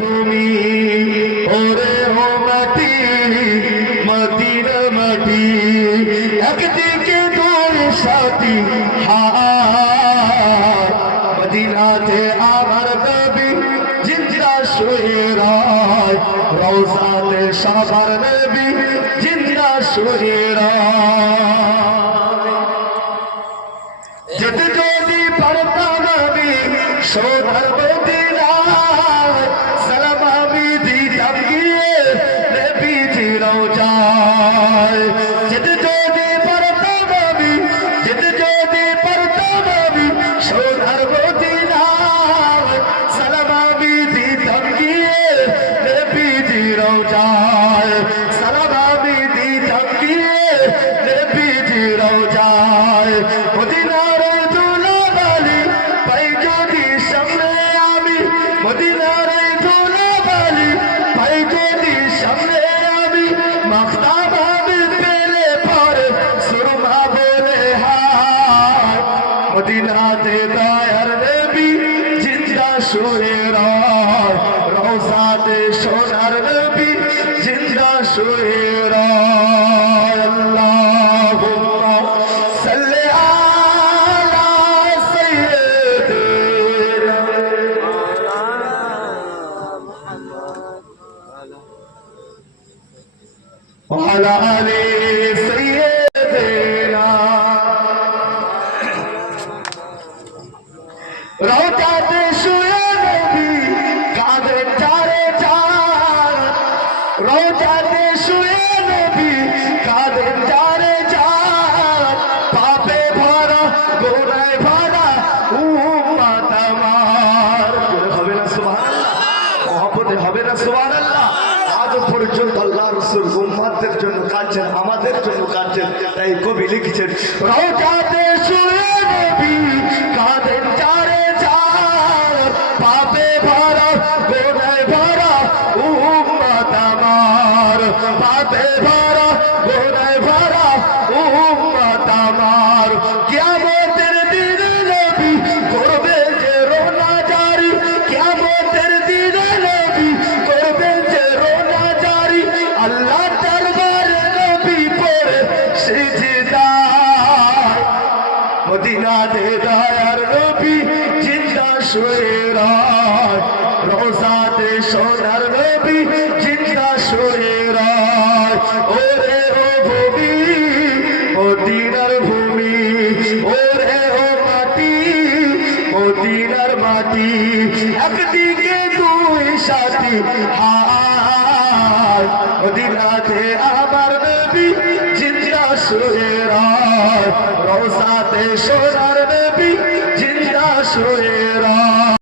ভূমি ওরে ও মাটি মদিনা মাটি, একদিকে দুই সাথী হায় মদিনাতে আমার নবী জিন্দা শুয়ে রায়। রওজাতে সবার নবী জিন্দা শুয়ে যেতে যদি পারতাম আমি সোনার মদিনাতে দয়ার নবী জিন্দা শুয়ে রায়। রওজাতে সোনার নবী জিন্দা শুয়ে রায়। وعلى آل سيدنا রওজাতে শুয়ে নবী কাঁধে চারে চার রওজাতে শুয়ে নবী কাঁধে চারে চার পাপে ভরা গোড়ায় ভরা উম্মত আমার হবে না সুবহানাল্লাহ মহব্বতে হবে না সুবহানাল্লাহ আজ পর্যন্ত আল্লাহ রসুল উম্মাদের জন্য কাঁদছেন, আমাদের জন্য কাঁদছেন, তাই কবি লিখছেন চারে ভরা উম্মত আমার, পাপে ভরা সিজদায় মদিনা দে নবী জিন্দা শুয়ে রায়। রোজাতে সোনার নবী জিন্দা শুয়ে রায়। ওরে ও ভূমি, মদিনার ভূমি, ওরে ও মাটি, মদিনার মাটি। একদিকে দুই সাথী হায়, মদিনাতে আমার নবী জিন্দা শুয়ে রায় রোজাতে সোনার নবী জিন্দা শুয়ে